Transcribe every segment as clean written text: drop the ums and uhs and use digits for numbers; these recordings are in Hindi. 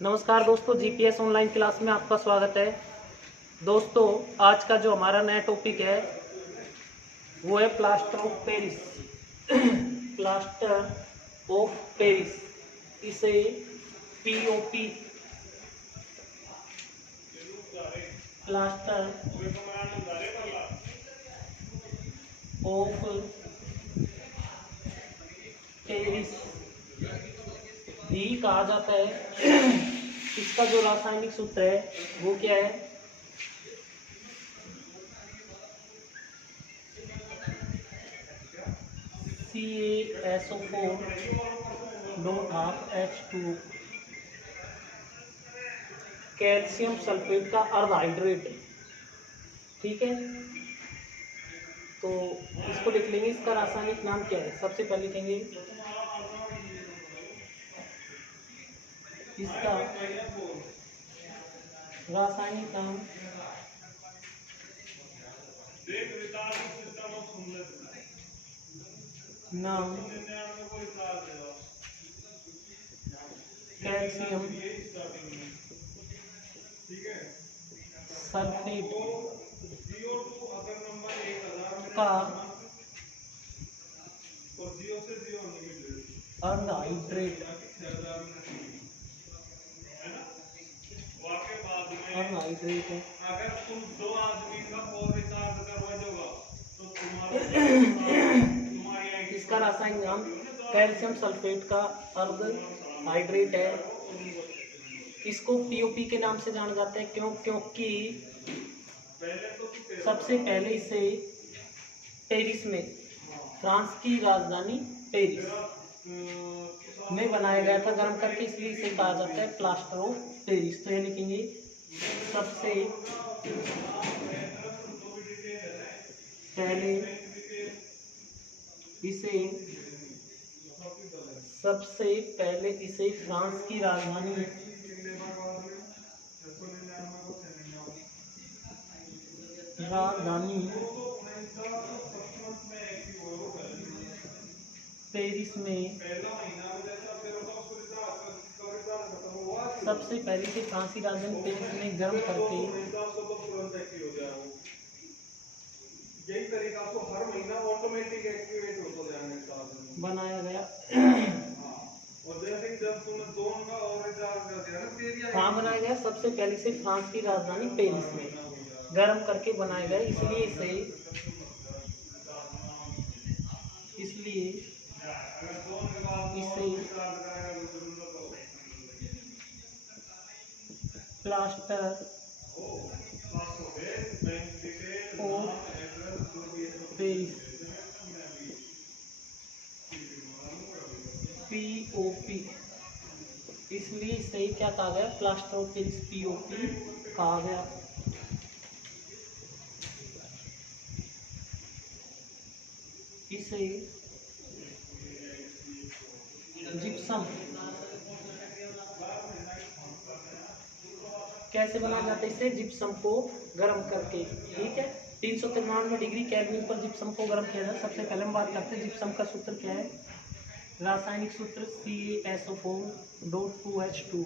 नमस्कार दोस्तों, जीपीएस ऑनलाइन क्लास में आपका स्वागत है। दोस्तों, आज का जो हमारा नया टॉपिक है वो है plaster of Paris. Plaster of Paris, इसे पीओपी, प्लास्टर ऑफ पेरिस भी कहा जाता है। इसका जो रासायनिक सूत्र है वो क्या है? CaSO4 dot half H2, calcium sulphate का अर्धहाइड्रेट। ठीक है, तो इसको लिख लेंगे। इसका रासायनिक नाम क्या है? सबसे पहले लिखेंगे इसका रासायनिक नाम कैल्शियम सल्फेट का अर्धहाइड्रेट है। इसका रासायनिक नाम कैल्शियम सल्फेट का अर्धहाइड्रेट है। इसको पीओपी के नाम से जाना जाता है। क्योंकि सबसे पहले इसे पेरिस में, फ्रांस की राजधानी पेरिस में बनाया गया था गर्म करके, इसलिए इसे कहा जाता है प्लास्टर ऑफ पेरिस। तो ये लिखेंगे सबसे पहले इसे फ्रांस की राजधानी पेरिस में सबसे पहले से फ्रांसी राजधानी पेरिस में गर्म करके बनाया गया। कहाँ बनाया गया? सबसे पहले से फ्रांस की राजधानी पेरिस में गर्म करके बनाया गया, इसलिए इसे प्लास्टर ऑफ पेरिस पीओपी, इसलिए इसे क्या कहा गया? प्लास्टर ऑफ पेरिस पीओपी कहा गया। इसे जिप्सम कैसे बनाया जाता है? इसे जिप्सम को गर्म करके। ठीक है, 393 डिग्री केल्विन पर जिप्सम को गर्म किया जाए। सबसे पहले हम बात करते हैं जिप्सम का सूत्र क्या है। रासायनिक सूत्र CaSO4.2H2।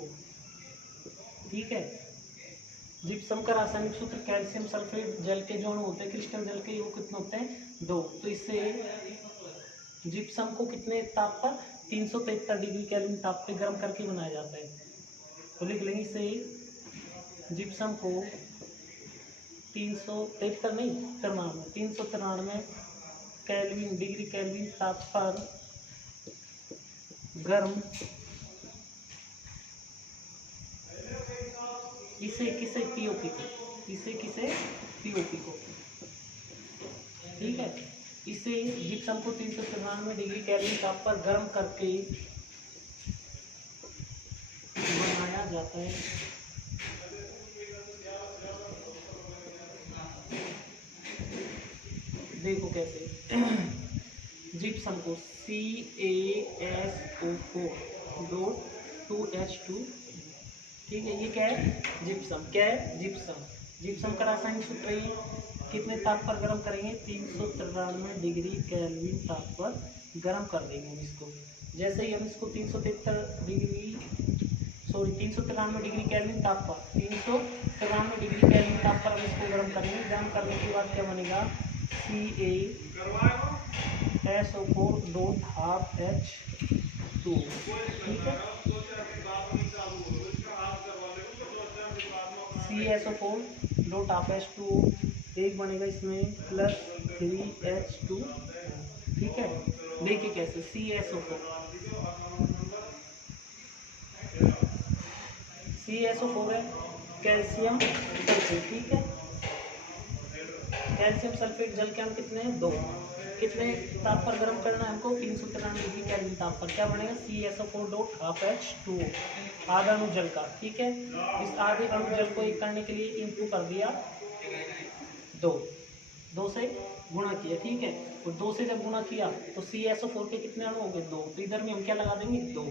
ठीक है, जिप्सम का रासायनिक सूत्र कैल्शियम सल्फेट जल के जो अणु होते हैं, क्रिस्टल जल के, वो कितने होते हैं? 2। तो इससे जिप्सम को कितने ताप पर? 373 डिग्री केल्विन ताप पे गर्म करके बनाया जाता है। तो लिख लेंगे इसे जिप्सम को 393 केल्विन डिग्री केल्विन ताप पर गर्म, किसे पीओपी को। ठीक है, इसे जिप्सम को 393 डिग्री केल्विन ताप पर गर्म करके बनाया जाता है। देखो कैसे। जिप्सम को CaSO4.2H2। ठीक है, ये क्या है? जिप्सम। क्या है? जिप्सम का रासायनिक सूत्र है। कितने ताप पर गर्म करेंगे? 393 डिग्री केल्विन ताप पर गर्म कर देंगे हम इसको। जैसे ही हम इसको 373 डिग्री सॉरी 393 डिग्री केल्विन ताप पर, 393 डिग्री केल्विन ताप पर हम इसको गर्म करेंगे। गर्म करने के बाद क्या बनेगा, CaSO4 डॉट हाफ H2, ठीक है। CaSO4 डॉट हाफ H2 एक बनेगा इसमें प्लस 3H2, ठीक है। देखिए कैसे, CaSO4 है कैल्शियम सल्फेट, ठीक है। कैल्शियम सल्फेट जल के हम कितने हैं, 2। कितने ताप पर गर्म करना है हमको, 393 डिग्री केल्विन ताप पर। क्या बनेगा, CaSO4 डॉट हाफ H2 आधा अणु जल का, ठीक है। इस आधे अणु जल को एक करने के लिए इनटू कर दिया 2 से गुणा किया, ठीक है। और 2 से जब गुणा किया तो CaSO4 के कितने अणु हो गए, 2। तो इधर में हम क्या लगा देंगे, 2,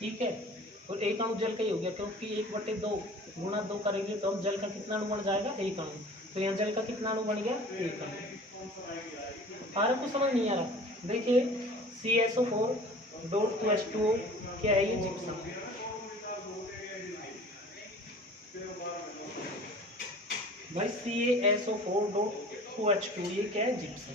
ठीक है। और एक अणु जल का ही हो गया, क्योंकि 1/2 गुणा 2 करेंगे तो हम जल का कितना अणु बन जाएगा, 1 अणु। तो यहाँ जल का कितना अणु बन गया, 1 अणु। आ रहा, कुछ समझ नहीं आ रहा। देखिए CaSO4 डॉट 2H2O क्या है, ये जिप्सम। भाई CaSO4 डॉट 2H2 ये क्या है, जिप्सम,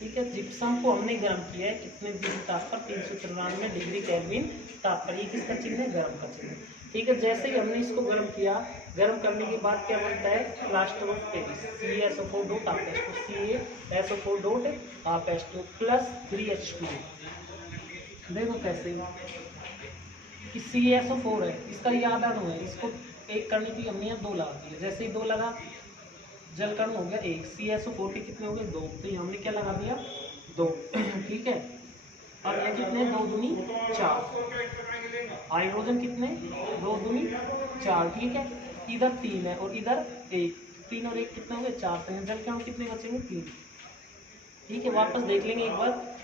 ठीक है। जिप्सम को हमने गर्म किया है कितने डिग्री ताप पर, 393 डिग्री केल्विन ताप पर। ये किसका चिन्ह है, गर्म का चिन्ह, ठीक है। जैसे ही हमने इसको गर्म किया, गर्म करने के बाद क्या बनता है, plaster of Paris, CaSO4 dot half H2, CaSO4 dot half H2 plus 3H2। देखो कैसे कि CaSO4 है, इसका ये आधा अणु है, इसको एक करने के लिए हमने यहाँ 2 लगा दिया। जैसे ही 2 लगा, जल का अणु हो गया 1, CaSO4 के कितने हो गए, 2। तो ये हमने क्या लगा दिया, 2, ठीक है। और ये कितने, 2 दूनी 4। हाइड्रोजन कितने, 2 दूनी 4, ठीक है। इधर 3 है और इधर 1, 3 और 1 कितने हो गए, 4। तो जल के अणु कितने बचेंगे, 3, ठीक है। वापस देख लेंगे एक बार।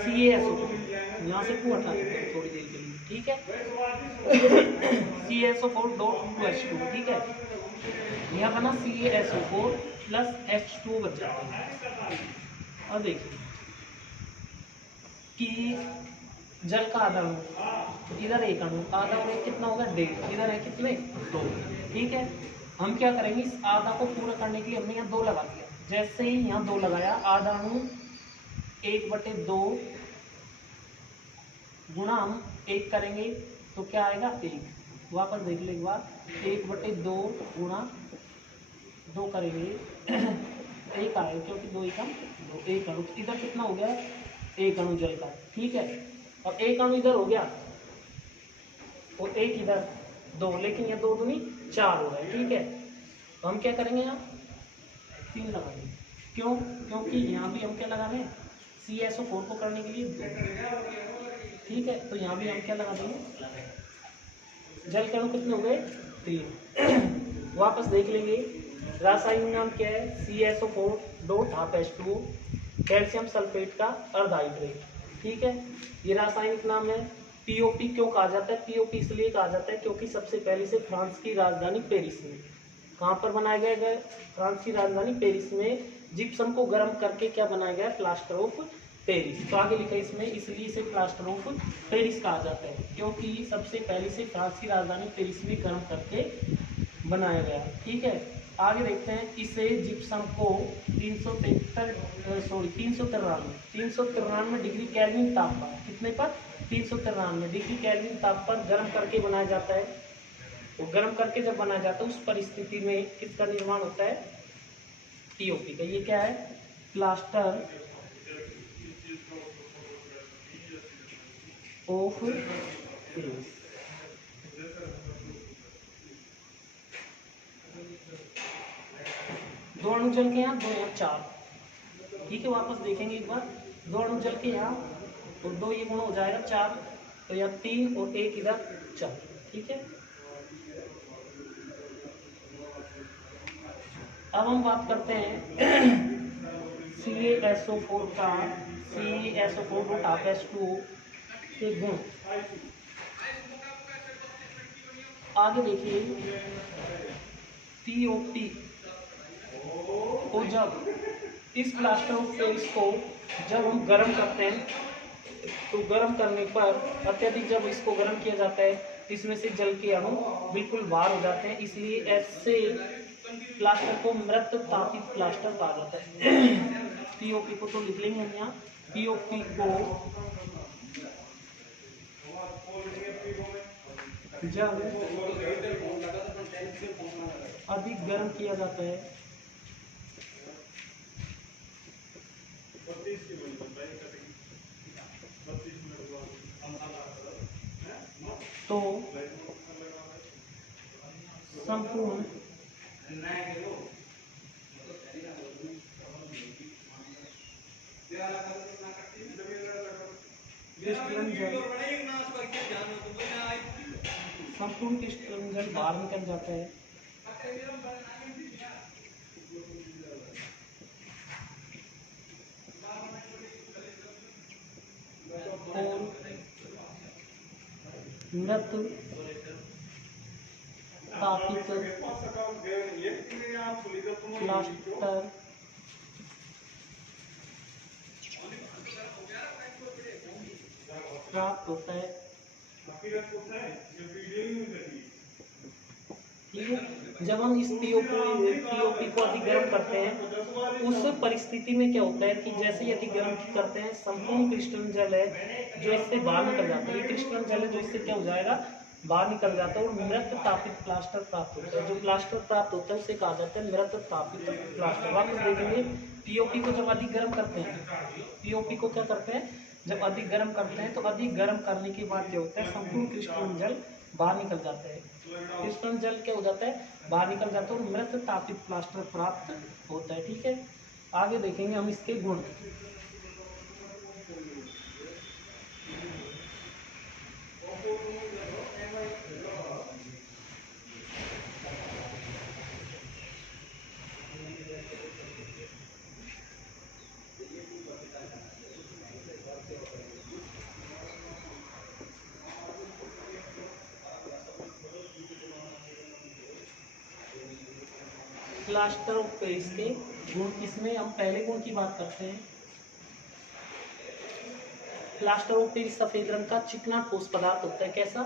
CaSO4 यहाँ से 2 हटा देते हैं थोड़ी देर के लिए, ठीक है। CaSO4 डॉट 2H2, ठीक है। यहाँ बना CaSO4 प्लस H2 बच जाता है। और देखिए कि जल का आधा अणु, तो इधर 1 अणु, आधा और 1 कितना होगा, 1.5। इधर है कितने, 2, ठीक है। हम क्या करेंगे, इस आधा को पूरा करने के लिए हमने यहाँ 2 लगा दिया। जैसे ही यहाँ 2 लगाया, आधा अणु 1/2 गुणा हम 1 करेंगे तो क्या आएगा, 1। वापस देख ले एक बार, 1/2 गुणा 2 करेंगे 1 आएगा, क्योंकि 2 एकम 2, 1 अणु। इधर कितना हो गया, 1 अणु जल का, ठीक है। और 1 अणु इधर हो गया और 1 इधर, 2, लेकिन ये 2 दूनी 4 हो रहा है, ठीक है। तो हम क्या करेंगे, यहाँ 3 लगा देंगे। क्यों, क्योंकि यहाँ भी हम क्या लगा रहे हैं, CaSO4 को करने के लिए 2, ठीक है। तो यहाँ भी हम क्या लगा देंगे, जल के अणु कितने हो गए, 3। वापस देख लेंगे, रासायनिक नाम क्या है, CaSO4 dot half H2O calcium sulphate का अर्धहाइड्रेट, ठीक है। ये रासायनिक नाम है। POP क्यों कहा जाता है, POP इसलिए कहा जाता है क्योंकि सबसे पहले से फ्रांस की राजधानी पेरिस में, कहाँ पर बनाया गया है, फ्रांस की राजधानी पेरिस में जिप्सम को गर्म करके क्या बनाया गया है, प्लास्टर ऑफ पेरिस। तो आगे लिखा है इसमें, इसलिए इसे प्लास्टर ऑफ पेरिस कहा जाता है, क्योंकि सबसे पहले से फ्रांस की राजधानी पेरिस में गर्म करके बनाया गया, ठीक है। आगे देखते हैं, इसे जिप्सम को 393 डिग्री केल्विन ताप पर, कितने पर, 393 डिग्री केल्विन ताप पर गर्म करके बनाया जाता है। तो गर्म करके जब बनाया जाता है, उस परिस्थिति में किसका निर्माण होता है, POP का। ये क्या है, प्लास्टर ऑफ पेरिस। दो अणु जल के यहाँ, 2 यहाँ 4, ठीक है। वापस देखेंगे एक बार, 2 अणु जल के यहाँ और 2 ये गुण हो जाएगा 4, तो यहाँ 3 और 1 इधर 4, ठीक है। अब हम बात करते हैं CaSO4 का, CaSO4 डॉट हाफ H2O के गुण। आगे देखिए, POP को जब इस प्लास्टर ऑफ पेरिस को जब हम गर्म करते हैं तो गर्म करने पर अत्यधिक जब इसको गर्म किया जाता है इसमें से जल के अणु बिल्कुल बाहर हो जाते हैं, इसलिए ऐसे प्लास्टर को मृत तापित प्लास्टर कहा जाता है। पीओपी को तो लिख लेंगे हम यहाँ, पीओपी को जब अधिक गर्म किया जाता है तो संपूर्ण क्रिस्टलन जल बाहर निकल जाता है। और मृत तापित प्लास्टर प्राप्त होता है। ठीक है, जब हम इस पीओपी को अधिक गर्म करते हैं उस परिस्थिति में क्या होता है कि जैसे ही अधिक गर्म करते हैं संपूर्ण क्रिस्टलन जल है जो इससे बाहर निकल जाता है, ये क्रिस्टलन जल है जो इससे क्या हो जाएगा, बाहर निकल जाता है और मृत तापित प्लास्टर प्राप्त होता है। जो प्लास्टर प्राप्त होता है उसे कहा जाता है मृत तापित प्लास्टर। वापस देखेंगे, पीओपी को जब अधिक गर्म करते हैं, पीओपी को क्या करते हैं, जब अधिक गर्म करते हैं तो अधिक गर्म करने के बाद क्या होता है, संपूर्ण क्रिस्टलन जल बाहर निकल जाता है। क्रिस्टलन जल क्या हो जाता है, बाहर निकल जाता है और मृत तापित प्लास्टर प्राप्त होता है। ठीक है, आगे देखेंगे हम इसके गुण। प्लास्टर ऑफ पेरिस के गुण, इसमें हम पहले गुण की बात करते हैं। प्लास्टर ऑफ पेरिस सफेद रंग का चिकना ठोस पदार्थ होता है। कैसा?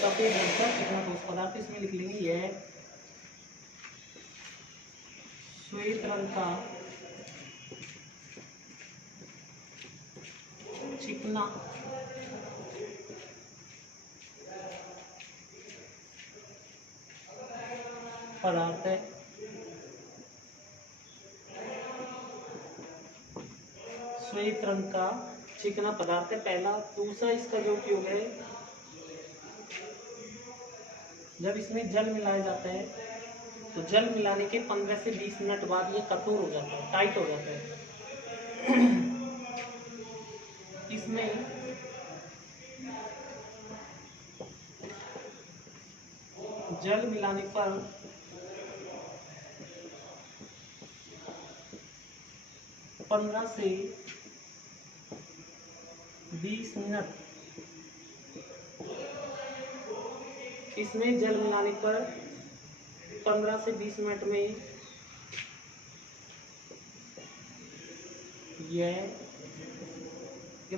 सफेद रंग का चिकना ठोस पदार्थ। इसमें लिख लेंगे यह श्वेत रंग का चिकना पदार्थ है। श्वेत रंग का चिकना पदार्थ है पहला। दूसरा इसका जो उपयोग है, जब इसमें जल मिलाया जाता है तो जल मिलाने के 15 से 20 मिनट बाद ये कठोर हो जाता है, टाइट हो जाता है। इसमें जल मिलाने पर 15 से 20 मिनट, इसमें जल मिलाने पर 15 से 20 मिनट में ये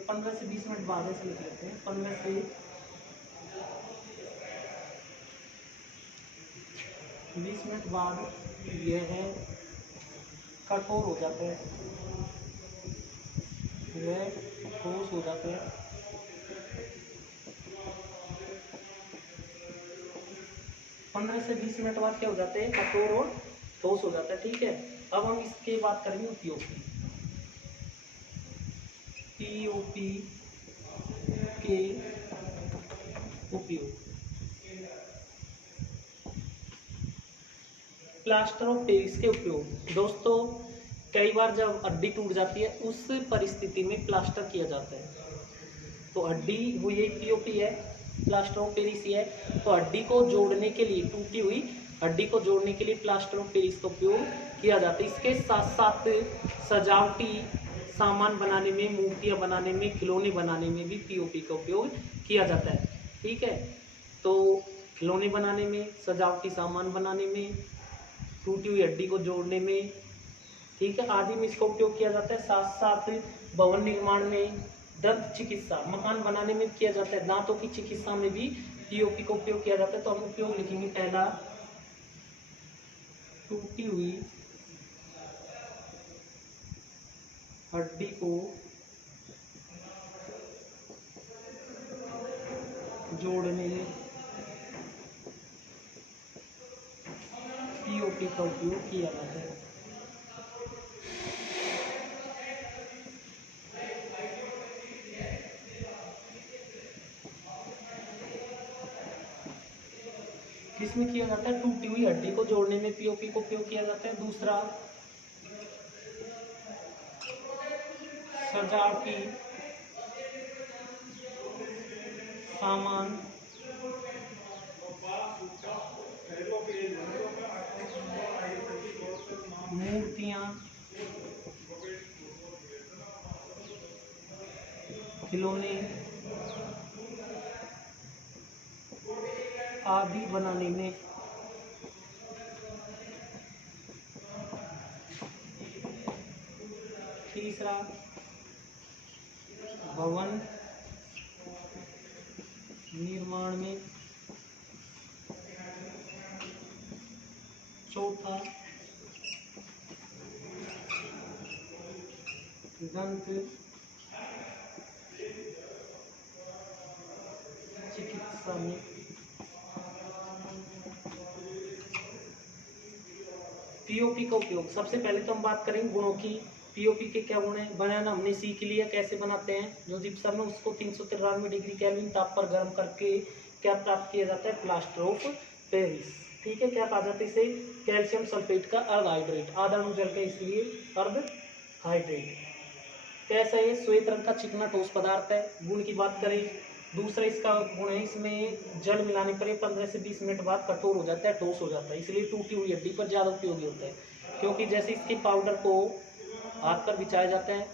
15 से 20 मिनट बाद से लिख लेते हैं। 15 से 20 मिनट बाद यह है कठोर हो जाता है, यह ठोस हो जाता है। पंद्रह से 20 मिनट बाद क्या हो जाते हैं, कठोर और ठोस हो जाता है। ठीक है, अब हम इसके बात करेंगे उपयोग। पीओपी के उपयोग। प्लास्टर ऑफ पेरिस के उपयोग। दोस्तों, कई बार जब हड्डी टूट जाती है उस परिस्थिति में प्लास्टर किया जाता है। तो हड्डी वो ये पीओपी है, प्लास्टर ऑफ पेरिस है। तो हड्डी को जोड़ने के लिए, टूटी हुई हड्डी को जोड़ने के लिए प्लास्टर ऑफ पेरिस का उपयोग किया जाता है। इसके साथ साथ सजावटी सामान बनाने में, मूर्तियां बनाने में, खिलौने बनाने में भी पीओपी का उपयोग किया जाता है। ठीक है, तो खिलौने बनाने में, सजावटी सामान बनाने में, टूटी हुई हड्डी को जोड़ने में, ठीक है, आदि में इसका उपयोग किया जाता है। साथ साथ भवन निर्माण में, दंत चिकित्सा, मकान बनाने में किया जाता है। दांतों की चिकित्सा में भी पीओपी का उपयोग किया जाता है। तो हम उपयोग लिखेंगे पहला, टूटी हुई हड्डी को जोड़ने में पीओपी का उपयोग किया जाता है। किसमें किया जाता है? टूटी हुई हड्डी को जोड़ने में पीओपी का उपयोग किया जाता है। दूसरा, सजावटी सामान, मूर्तियां, खिलौने आदि बनाने में तीसरा, भवन निर्माण में। चौथा, दंत चिकित्सा में। पीओपी का उपयोग, सबसे पहले तो हम बात करेंगे गुणों की। पीओपी के क्या गुण हैं? बनाना हमने सीख लिया कैसे बनाते हैं। जो जिप्सम है उसको 393 डिग्री केल्विन ताप पर गर्म करके क्या प्राप्त किया जाता है? Plaster of Paris. ठीक है, क्या कहा जाता है इसे? कैल्शियम सल्फेट का अर्ध हाइड्रेट, आधा अणु जल का इसलिए अर्ध हाइड्रेट। कैसा है? श्वेत रंग का चिकना ठोस पदार्थ है। गुण की बात करें, दूसरा इसका गुण है, इसमें जल मिलाने पर 15 से 20 मिनट बाद कठोर हो जाता है, ठोस हो जाता है। इसलिए टूटी हुई हड्डी पर ज़्यादा उपयोगी होता है, क्योंकि जैसे इसके पाउडर को हाथ पर बिछाया जाता है,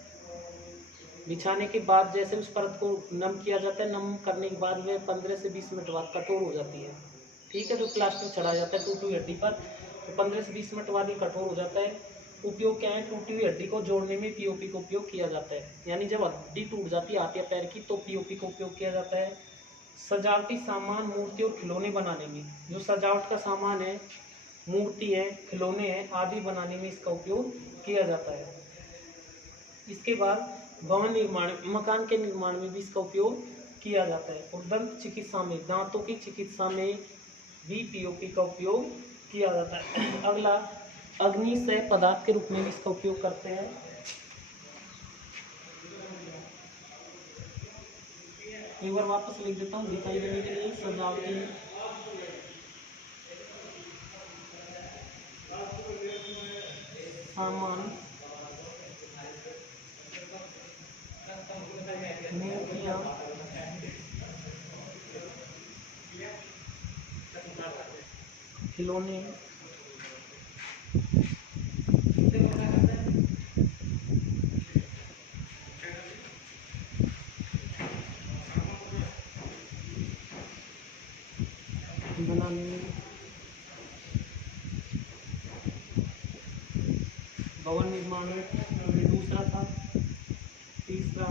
बिछाने के बाद जैसे उस परत को नम किया जाता है, नम करने के बाद वह 15 से 20 मिनट बाद कठोर हो जाती है। ठीक है, जो प्लास्टर चढ़ाया जाता है टूटी हुई हड्डी पर, तो 15 से 20 मिनट बाद ये कठोर हो जाता है। उपयोग क्या है? टूटी हुई हड्डी को जोड़ने में पीओपी का उपयोग किया जाता है। यानी जब हड्डी टूट जाती है हाथ या पैर की, तो पीओपी का उपयोग किया जाता है। सजावटी सामान, मूर्ति और खिलौने बनाने में, जो सजावट का सामान है, मूर्ति है, खिलौने हैं आदि बनाने में इसका उपयोग किया जाता है। इसके बाद भवन निर्माण, मकान के निर्माण में भी इसका उपयोग किया जाता है। और दंत चिकित्सा में, दांतों की चिकित्सा में भी पीओपी का उपयोग किया जाता है। अगला, अग्निशय पदार्थ के रूप में भी इसका उपयोग करते हैं। एक बार वापस लिख देता हूँ दिखाई देने के लिए। सजावटी सामान, मूर्तियाँ, खिलौने बनाने में, भवन निर्माण में, ये दूसरा था। तीसरा,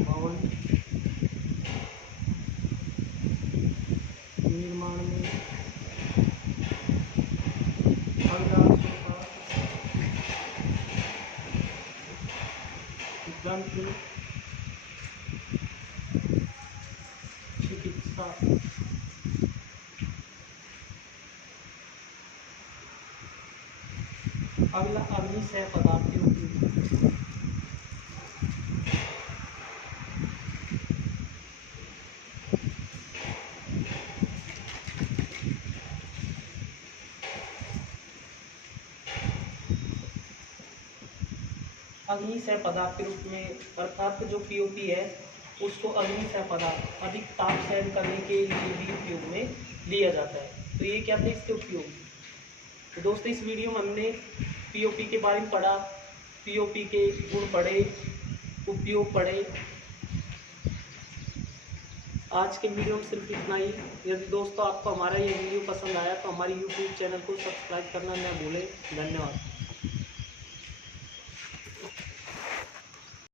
भवन निर्माण में। अगला, दंत चिकित्सा। अगला, अग्निशय पदार्थ के रूप में। अग्निशय पदार्थ के रूप में, अर्थात जो पीओपी है उसको अग्निशय पदार्थ, अधिक ताप सहन करने के लिए भी उपयोग में लिया जाता है। तो ये क्या थे इसके उपयोग। तो दोस्तों, इस वीडियो में हमने पीओपी के बारे में पढ़ा, पीओपी के गुण पढ़े, उपयोग पढ़े। आज के वीडियो में सिर्फ इतना ही। यदि दोस्तों आपको हमारा ये वीडियो पसंद आया तो हमारे यूट्यूब चैनल को सब्सक्राइब करना न भूलें। धन्यवाद।